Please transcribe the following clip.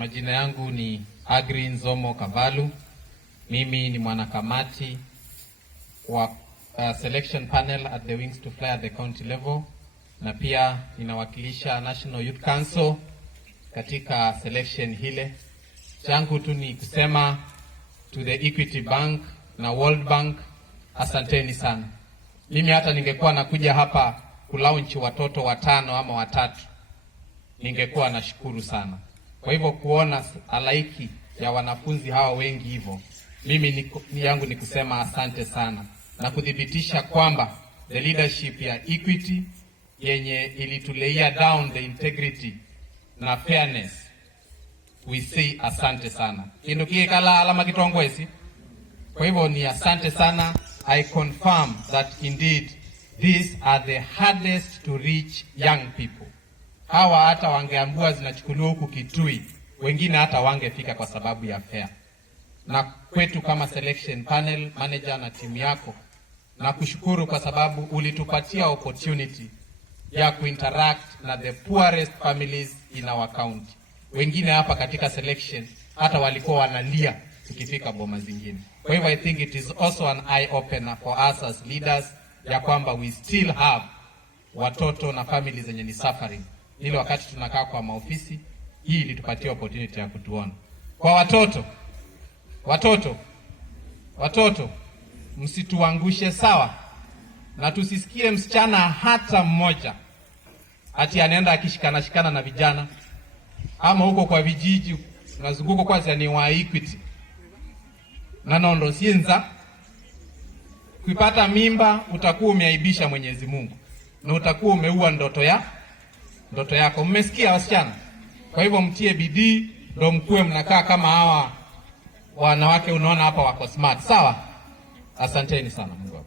Majina yangu ni Agri Nzomo Kavalu. Mimi ni mwanakamati wa selection panel at the Wings to Fly at the county level, na pia ninawakilisha National Youth Council katika selection hile. Changu tu ni kusema to the Equity Bank na World Bank, asanteni sana. Mimi hata ningekuwa nakuja hapa kulaunch watoto 5 ama 3, ningekuwa nashukuru sana. Kwa hivyo kuona halaiki ya wanafunzi hawa wengi hivyo, mimi yangu ni kusema asante sana na kudhibitisha kwamba the leadership ya Equity yenye ilituleia down the integrity na fairness, we say asante sana. Indukie kala alama kitongwezi. Kwa hivyo ni asante sana. I confirm that indeed these are the hardest to reach young people. Hawa hata wangeambua zinachukuliwa huku Kitui, wengine hata wangefika kwa sababu ya fare. Na kwetu kama selection panel manager na timu yako, na kushukuru kwa sababu ulitupatia opportunity ya kuinteract na the poorest families in our county. Wengine hapa katika selection hata walikuwa wanalia tukifika boma zingine. Kwa hivyo I think it is also an eye opener for us as leaders ya kwamba we still have watoto na families zenye ni suffering. Ile wakati tunakaa kwa maofisi, hii ilitupatia opportunity ya kutuona. Kwa watoto msituangushe, sawa? Na tusisikie msichana hata mmoja ati anaenda akishikana na vijana, ama huko kwa vijiji nazunguko kwa ni wa Equity na nondo sienza. Kuipata mimba utakuwa umeaibisha Mwenyezi Mungu na utakuwa umeua ndoto yako. Mmesikia wasichana? Kwa hivyo mtie bidii ndio mkue mnakaa kama hawa wanawake unaona hapa wako smart, sawa? Asanteni sana. Mungu